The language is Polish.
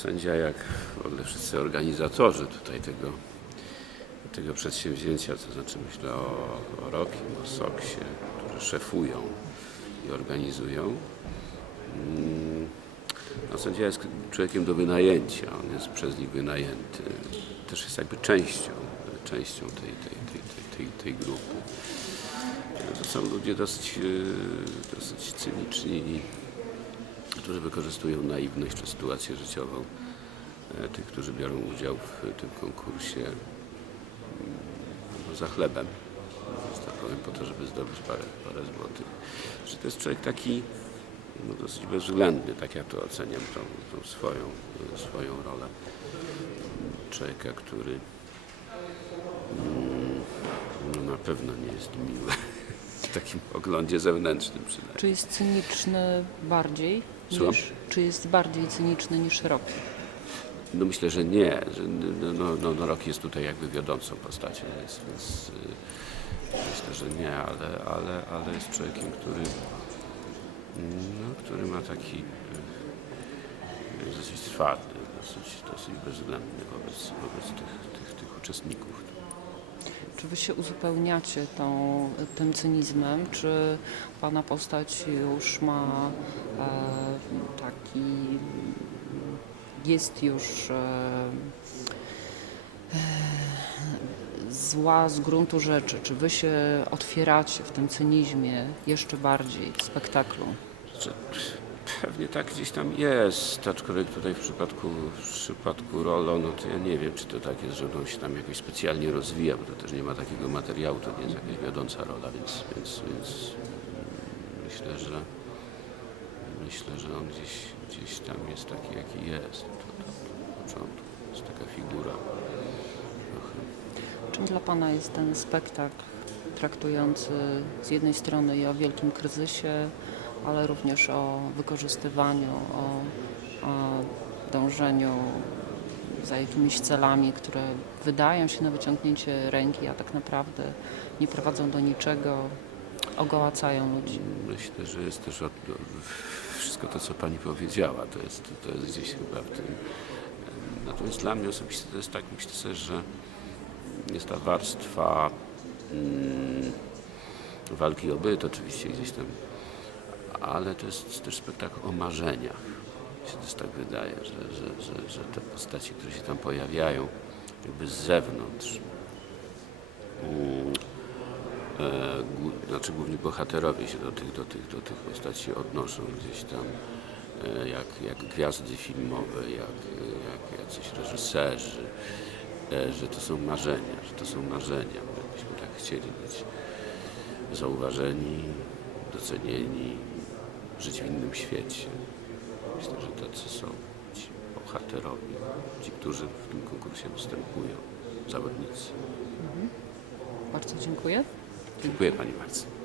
sędzia, jak w ogóle wszyscy organizatorzy tutaj tego, tego przedsięwzięcia, to znaczy myślę o, o Rokim, o Soksie, którzy szefują i organizują. Mm, No, sędzia jest człowiekiem do wynajęcia, on jest przez nich wynajęty. Też jest jakby częścią, częścią tej, tej, tej, tej, tej, tej grupy. To są ludzie dosyć, e, dosyć cyniczni, którzy wykorzystują naiwność czy sytuację życiową e, tych, którzy biorą udział w tym konkursie mm, za chlebem, tak powiem, po to, żeby zdobyć parę, parę złotych. Że to jest człowiek taki no, dosyć bezwzględny, tak ja to oceniam, tą, tą swoją, swoją rolę. Człowieka, który mm, no, na pewno nie jest miły. W takim oglądzie zewnętrznym przynajmniej. Czy jest cyniczny bardziej Słucham? niż, czy jest bardziej cyniczny niż Rocky? No myślę, że nie. Że no, no, no, no Rocky jest tutaj jakby wiodącą postacią, więc, więc y, myślę, że nie, ale, ale, ale jest człowiekiem, który, no, który ma taki y, dosyć twardy, dosyć, dosyć bezwzględny wobec, wobec tych, tych, tych uczestników. Czy wy się uzupełniacie tą, tym cynizmem? Czy pana postać już ma e, taki, jest już e, e, zła z gruntu rzeczy? Czy wy się otwieracie w tym cynizmie jeszcze bardziej w spektaklu? Pewnie tak gdzieś tam jest, aczkolwiek tutaj w przypadku, w przypadku Rolo, no to ja nie wiem, czy to tak jest, że on się tam jakoś specjalnie rozwija, bo to też nie ma takiego materiału, to nie jest jakaś wiodąca rola, więc, więc, więc myślę, że myślę, że on gdzieś, gdzieś tam jest taki, jaki jest. To, to, to początku jest taka figura. Trochę. Czym dla Pana jest ten spektakl traktujący z jednej strony i o wielkim kryzysie, ale również o wykorzystywaniu, o, o dążeniu za jakimiś celami, które wydają się na wyciągnięcie ręki, a tak naprawdę nie prowadzą do niczego, ogołacają ludzi. Myślę, że jest też od, wszystko to, co Pani powiedziała, to jest, to jest gdzieś chyba w tym. Natomiast dla mnie osobiście to jest tak, myślę sobie, że jest ta warstwa mm, walki o byt oczywiście gdzieś tam, ale to jest też spektakl o marzeniach. Mi się też tak wydaje, że, że, że, że te postacie, które się tam pojawiają jakby z zewnątrz, głó- znaczy główni bohaterowie się do tych, do tych, do tych postaci odnoszą gdzieś tam e, jak, jak gwiazdy filmowe, jak, jak jacyś reżyserzy, e, że to są marzenia, że to są marzenia. My byśmy tak chcieli być zauważeni, docenieni, żyć w innym świecie. Myślę, że tacy są ci bohaterowie, ci, którzy w tym konkursie występują, zawodnicy. Bardzo dziękuję. Dziękuję Pani bardzo.